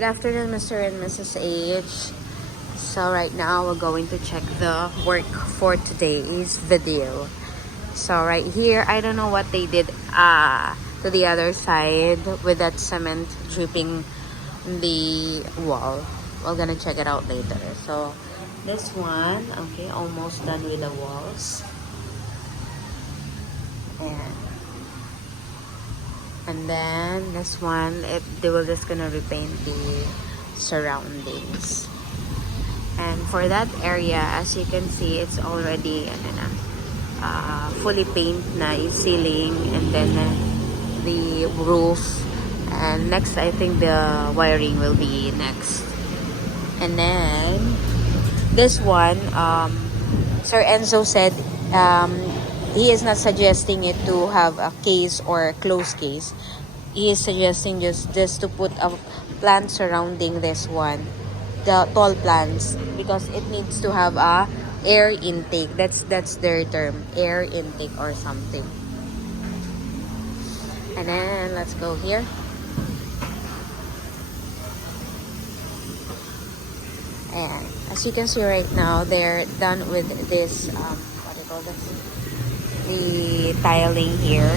Good afternoon, Mr. and Mrs. H. So right now we're going to check the work for today's video. So right here, I don't know what they did to the other side with that cement dripping the wall. We're gonna check it out later. So this one, okay, almost done with the walls. And then this one, they will just gonna repaint the surroundings. And for that area, as you can see, it's already fully paint na yung ceiling, and then the roof. And next, I think the wiring will be next. And then this one, Sir Enzo said he is not suggesting it to have a case or a closed case. He is suggesting just to put a plant surrounding this one, the tall plants, because it needs to have a air intake. That's their term, air intake or something. And then let's go here. And as you can see right now, they're done with this what do you call this, the tiling here.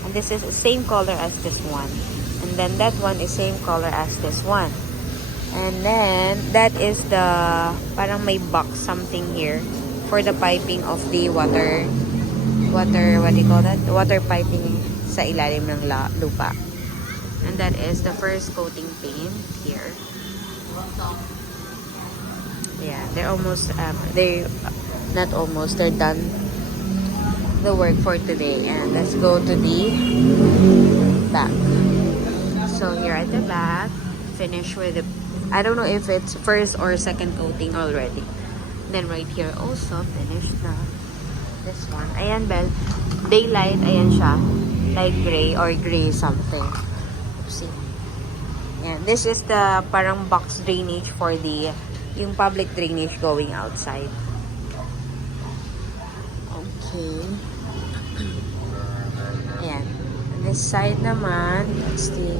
And this is the same color as this one, and then that one is same color as this one. And then that is the parang may box something here for the piping of the water, what do you call that, the water piping sa ilalim ng lupa. And that is the first coating paint here. Yeah, they're almost they're done the work for today. And let's go to the back. So here at the back, finish with the, I don't know if it's first or second coating already. Then right here also finished na this one. Ayan, Bel, daylight, ayan siya, light gray or gray something. Oopsie. And this is the parang box drainage for the yung public drainage going outside. Okay. Ayan. On this side naman, that's the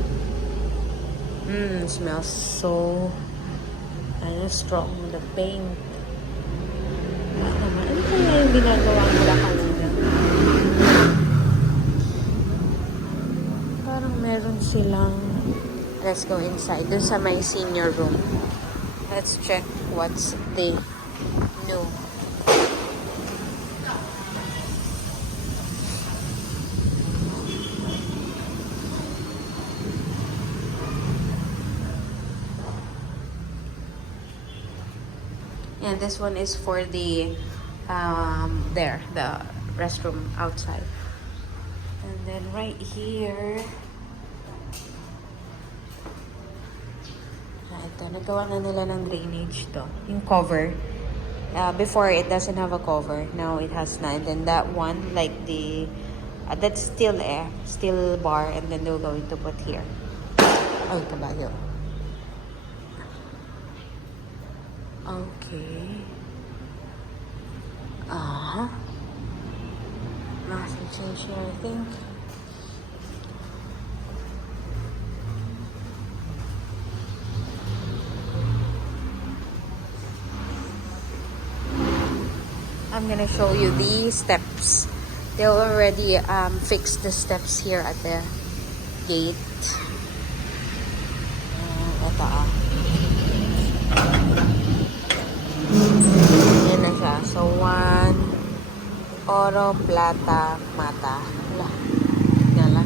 smells so strong, the paint. Ano kaya yung ginagawa nila kanina? Parang meron silang, let's go inside dun sa my senior room. Let's check what's the new. And this one is for the the restroom outside. And then right here, ito, nagawa na nila ng drainage to. Yung cover. Before, it doesn't have a cover. Now, it has na. And then that one, like the, that's still air. Still bar. And then they're going to put here. Oh, kabayo. Okay. Nothing changed here, I think. I'm gonna show you the steps. They already fixed the steps here at the gate. Ito Yan na siya. So, 1 oro, plata, mata. Wala.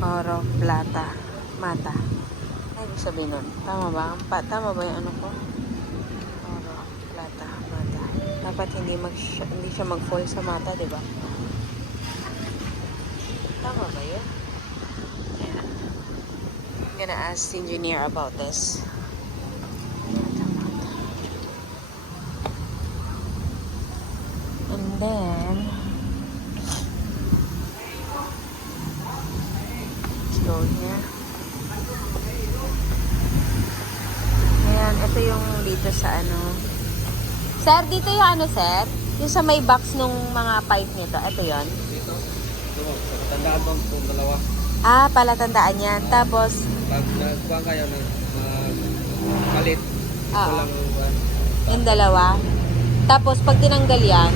Oro, plata, mata. Ano ibig sabihin nun? Tama ba? Tama ba yung ano ko? Oro, plata, mata. Dapat hindi siya mag-fall sa mata, di ba? Tama ba yun? Yeah. I'm gonna ask the engineer about this. And then, let's go here. Ayan, ito yung dito sa ano. Sir, dito yung ano, sir? Yung sa may box nung mga pipe nito. Ito yon. Dito. Tandaan mo itong dalawa. Ah, palatandaan yan. Tapos, Pag nagkuhan kayo, palit. Ito Oo. lang yung kuhan. Yung dalawa. Tapos pag tinanggal yan,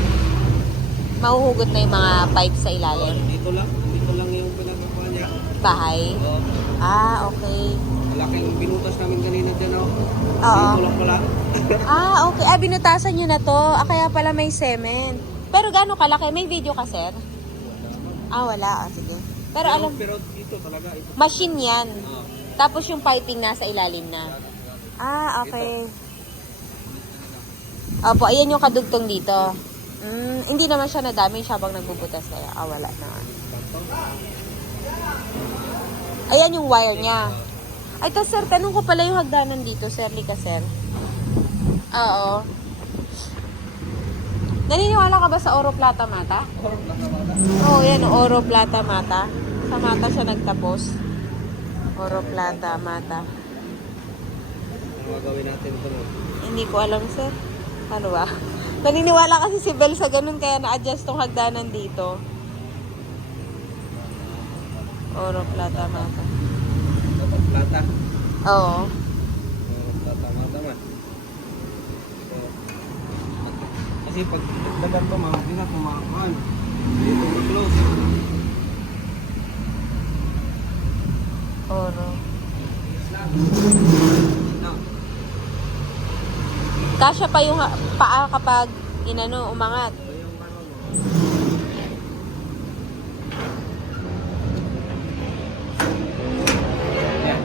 mahuhugot na yung mga pipes sa ilalim. Dito lang yung pinagkakuhan niya. Bahay. Oo. Ah, okay. Malaking binutas namin kanina dyan, oh. Oo. Dito lang pala. Ah, okay. Ah, binutasan nyo na to. Ah, kaya pala may semen. Pero gaano kalaki? May video ka, sir? Ah, wala. Ah, sige. Pero alam, Pero dito talaga. Ito. machine yan. Oo. Tapos yung piping nasa ilalim na. Ah, okay. Opo, ayan yung kadugtong dito. Hindi naman siya nadami siya bang nagbubutas kaya. Ah, wala na. Ayan yung wire niya. Ay, to sir, tanong ko pala yung hagdanan dito, sir. Lika, sir. Oo. Naniniwala ka ba sa Oro Plata Mata? Oo, yan, Oro Plata Mata. Sa Mata siya nagtapos. Oro Plata Mata. Ano gagawin natin ito, no? Hindi ko alam, sir. Ano ba? Naniniwala kasi si Bel sa ganun kaya na-adjust tong hagdanan dito. Oro Plata Mata. Dapat plata. Oo. Plata, man. So, kasi pag dagan to, hindi na kumakuhan. Dito na-close. Oro. No. Kasya pa yung paa kapag inano, umangat. So, yung ano mo. Yan.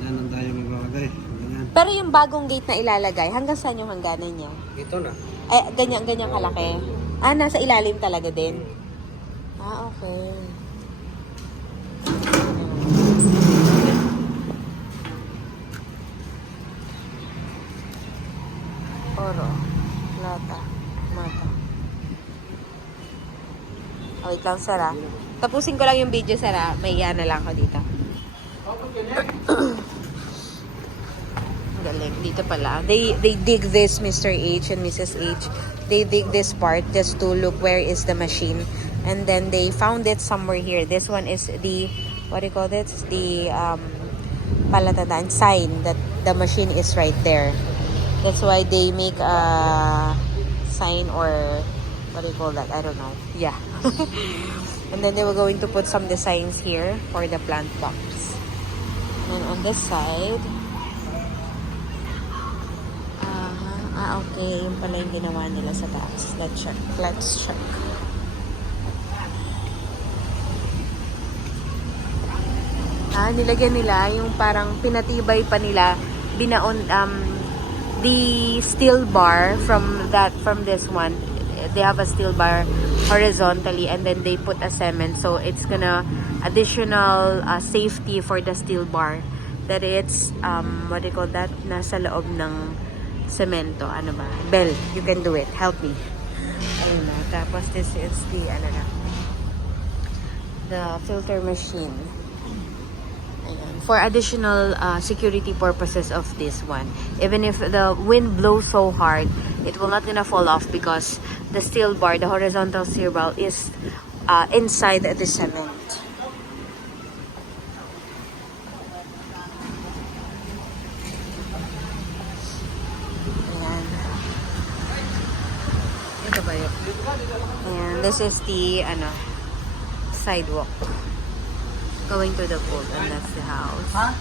Yan ang tayo maglalagay. Ganyan. Pero yung bagong gate na ilalagay, hanggang saan yung hangganan niya? Ito na. Eh, ganyan kalaki. Ah, nasa ilalim talaga din. Ah, okay. Oro, Plata, Mata. Oh, wait lang, sir, ah. Tapusin ko lang yung video, sir, ah. May na lang ako dito. Galing. Dito pala. They dig this, Mr. H and Mrs. H. They dig this part just to look where is the machine. And then they found it somewhere here. This one is the, what do you call this? The palatandaan sign that the machine is right there. That's why they make a sign or what do you call that? I don't know. Yeah. And then they were going to put some designs here for the plant box. And on this side, okay. Yung pala yung ginawa nila sa taas. Let's check. Nilagyan nila yung parang pinatibay pa nila. Binaon, the steel bar from this one. They have a steel bar horizontally and then they put a cement. So it's gonna additional safety for the steel bar. That it's, what do you call that? Nasa loob ng semento, ano ba? Bell, you can do it. Help me. Ayun na. Tapos this is the, the filter machine. Ayan. For additional security purposes of this one. Even if the wind blows so hard, it will not gonna fall off because the steel bar, the horizontal steel bar is inside the cement. And this is the sidewalk going to the pool, and that's the house. I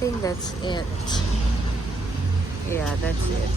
think that's it. Yeah, that's it.